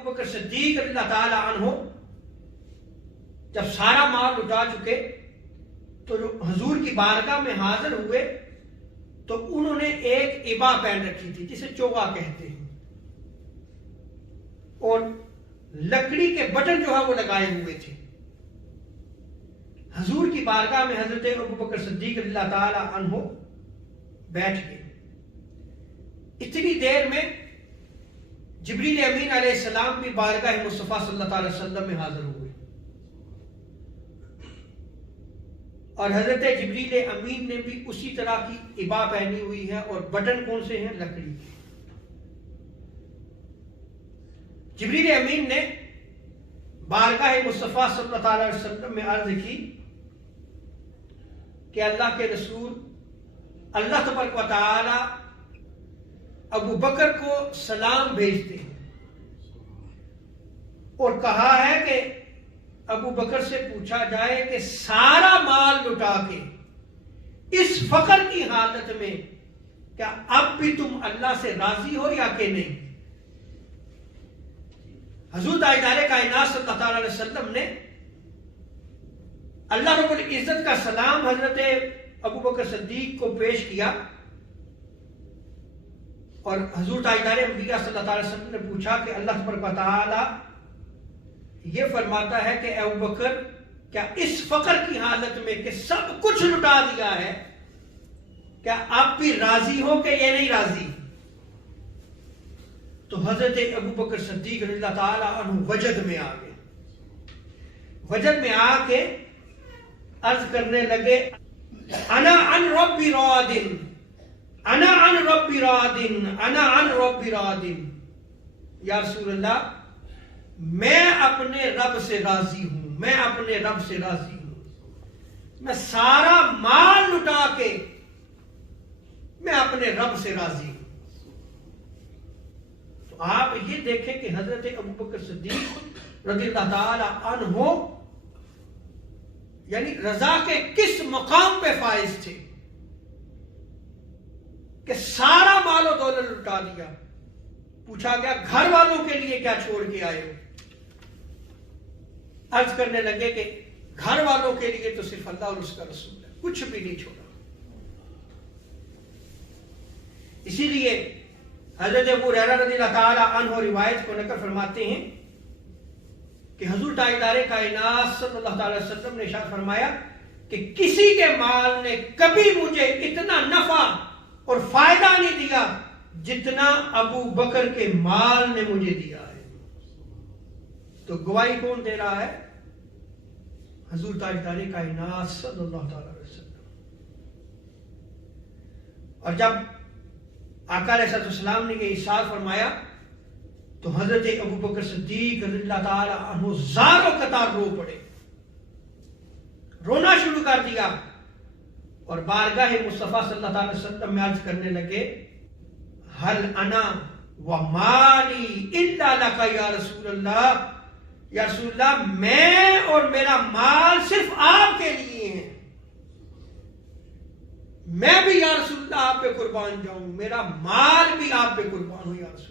ابوبکر صدیق رضی اللہ تعالی عنہ جب سارا مال لٹا چکے تو جو حضور کی بارگاہ میں حاضر ہوئے تو انہوں نے ایک عبا پہن رکھی تھی جسے چوغا کہتے ہیں، اور لکڑی کے بٹن جو ہے وہ لگائے ہوئے تھے۔ حضور کی بارگاہ میں حضرت ابوبکر صدیق رضی اللہ تعالی عنہ بیٹھ گئے۔ اتنی دیر میں جبریل امین علیہ السلام بھی بارگاہ مصطفیٰ صلی اللہ علیہ وسلم میں حاضر ہوئے، اور حضرت جبریل امین نے بھی اسی طرح کی عبا پہنی ہوئی ہے، اور بٹن کون سے ہیں؟ لکڑی کے۔ جبریل امین نے بارگاہ مصطفیٰ صلی اللہ علیہ وسلم میں عرض کی کہ اللہ کے رسول، اللہ تبارک و تعالی ابو بکر کو سلام بھیجتے ہیں اور کہا ہے کہ ابو بکر سے پوچھا جائے کہ سارا مال لٹا کے اس فقر کی حالت میں کیا اب بھی تم اللہ سے راضی ہو یا کہ نہیں؟ حضور تاجدار کائنات صلی اللہ علیہ وسلم نے اللہ رب العزت کا سلام حضرت ابو بکر صدیق کو پیش کیا، اور حضور تاجدار انبیاء صلی اللہ علیہ وسلم نے پوچھا کہ اللہ تبارک و تعالی یہ فرماتا ہے کہ اے ابو بکر کیا اس فقر کی حالت میں کہ سب کچھ لٹا دیا ہے، کیا آپ بھی راضی ہو کہ یہ نہیں راضی؟ تو حضرت ابو بکر صدیق رضی اللہ تعالی عنہ وجد میں آ گئے۔ وجد میں آ کے عرض کرنے لگے، انا عن ربی راض، انا عن ربی راض، انا عن ربی راض۔ یا رسول اللہ، میں اپنے رب سے راضی ہوں، میں اپنے رب سے راضی ہوں، میں سارا مال لٹا کے میں اپنے رب سے راضی ہوں۔ تو آپ یہ دیکھیں کہ حضرت ابو بکر صدیق رضی اللہ تعالی عنہ یعنی رضا کے کس مقام پہ فائز تھے کہ سارا مال و دولت لٹا دیا۔ پوچھا گیا گھر والوں کے لیے کیا چھوڑ کے آئے ہو؟ عرض کرنے لگے کہ گھر والوں کے لیے تو صرف اللہ اور اس کا رسول ہے، کچھ بھی نہیں چھوڑا۔ اسی لیے حضرت ابو ہریرہ رضی اللہ تعالی عنہ روایت کو نقل فرماتے ہیں کہ حضور تاجدار کائنات صلی اللہ علیہ وسلم نے ارشاد فرمایا کہ کسی کے مال نے کبھی مجھے اتنا نفع اور فائدہ نہیں دیا جتنا ابو بکر کے مال نے مجھے دیا ہے۔ تو گواہی کون دے رہا ہے؟ حضور تاجدار کائنات صلی اللہ علیہ وسلم۔ اور جب آقا علیہ السلام نے یہ ارشاد فرمایا تو حضرت ابو بکر صدیق رضی اللہ تعالی عنہ زار و قطار رو پڑے، رونا شروع کر دیا، اور بارگاہ مصطفیٰ صلی اللہ علیہ وسلم میں عرض کرنے لگے، حل انا ومالی الا لک یا رسول اللہ، یا رسول اللہ میں اور میرا مال صرف آپ کے لیے ہیں، میں بھی یا رسول اللہ آپ پہ قربان جاؤں، میرا مال بھی آپ پہ قربان ہو یا رسول اللہ۔